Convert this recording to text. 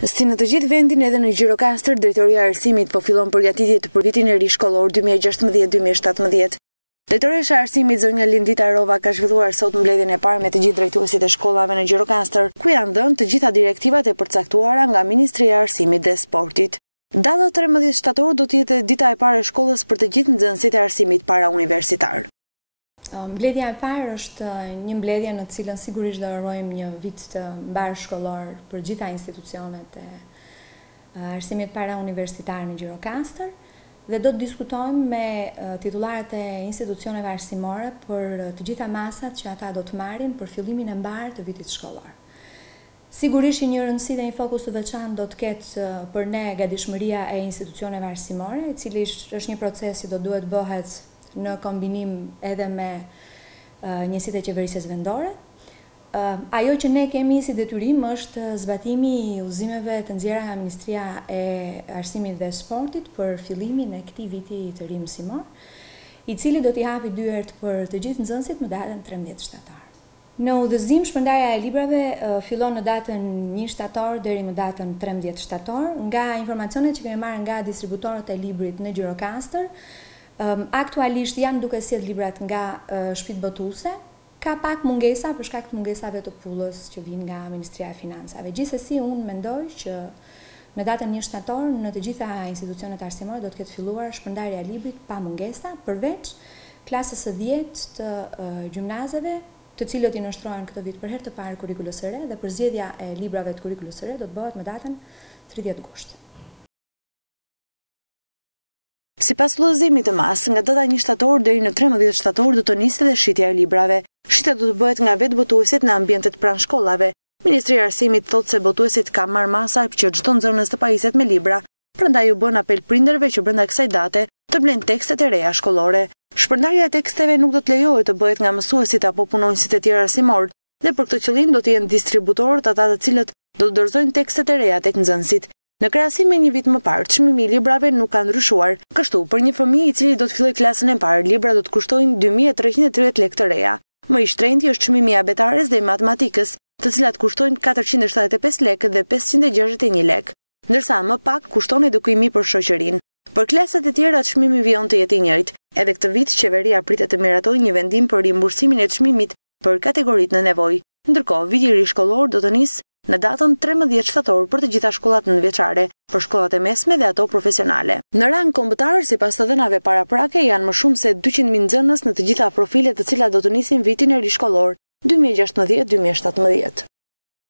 Si në të gjithë vendin edhe në Gjirokastër, Drejtoria e Arsimit po fillon përgatitjet për vitin e ri shkollor 2016-2017. Drejtoresha e Arsimit zonja Lindita Rova ka zhvilluar sot mbledhjen e parë me të gjithë drejtuesit e shkollave në Gjirokastër, ku janë dhënë të gjitha direktivat e përcaktuara nga Ministria e Arsimit dhe Sportit. Data 13 shtator do të jetë dita e parë e shkollës për të gjithë nxënësit e arsimit parauniversitar. Mbledhja e parë është një mbledhje në cilën sigurisht do urojmë një vit të mbar shkollor për gjitha institucionet e arsimit parauniversitar në Gjirokastër dhe do të diskutojmë me titullarët e institucioneve arsimore për të gjitha masat që ata do të marrin për fillimin e mbar të vitit shkollor. Sigurisht një rëndësi dhe një fokus të veçantë do të ketë për ne gatishmëria e institucioneve arsimore, i cili është një proces që do duhet bëhet në kombinim edhe me njësitë e qeverisjes vendore. Ajo që ne kemi si detyrim është zbatimi i udhëzimeve të nxjerra nga Ministria e Arsimit dhe Sportit për fillimin e këtij viti të ri mësimor, i cili do t'i hapi dyert për të gjithë nxënësit më datën 13 shtator. Në udhëzim, shpërndarja e librave fillon në datën 1 shtator deri më datën 13 shtator. Nga informacionet që kemi marrë nga distributorët e librit në Gjirokastër, aktualisht janë duke sjellë librat nga shtëpitë botuese, ka pak mungesa për shkak të mungesave të pullës që vijnë nga Ministria e Financave. Gjithsesi, unë mendoj që në datën 1 shtator në të gjitha institucionet arsimore do të ketë filluar shpërndarja e librit pa mungesa, përveç klasës së 10 të gjimnazeve, të cilët i nështrohen këtë vit për herë të parë kurrikulës së re dhe përzgjedhja e librave të kurrikulës së re do të bëhet më datën 30 gusht. Sipas udhëzimit të mas, nga data 1 shtator deri në 13 shtator do të nisë dhe shitja e librave. Shitja do të bëhet nga vetë botuesit në ambientet pranë shkollave. Ministria e Arsimit thotë se botuesit ka marrë masa që çdo nxënës të pajiset me libra, prandaj u bën apel prindërve që brenda kësaj date të blenë tekstet e reja shkollore. Shpërndarja e teksteve nuk do të lejohet të bëhet nga mësuesit apo punonjësit e tjerë arsimor, dhe për këtë qëllim do të jenë distributorët ata të cilët do të dorëzojnë tekstet e reja tek nxënësit. Në krahasim me një vit më parë, çmimi i librave nuk ka ndryshuar. Kështu, për një fëmijë i cili do të fillojë klasën e parë, libra do të kushtojnë 2330 lekë të reja. Më i shtrenjti është çmimi i abetares dhe i matematikës, të cilat kushtojnë 475 lekë dhe 561 lekë, ndërsa më pak kushton edukimi për shoqërinë. Për klasat e tjera çmimi vijon të jetë i njëjtë. Edhe këtë vit qeveria pritet të miratojë një vendim për rimbursimin e çmimit për kategoritë në nevojë. Ndërkohë, viti i ri shkollor do të nisë në datën 13 shtator për të gjitha shkollat nënveçare, për shkollat e mesme dhe ato profesionale. Në rang kombëtar, sipas të dhënave paraprake, janë më shumë se 200.000 nxënës në të gjitha profilet të cilat do të nisin vitin e ri shkollor 2016-2017.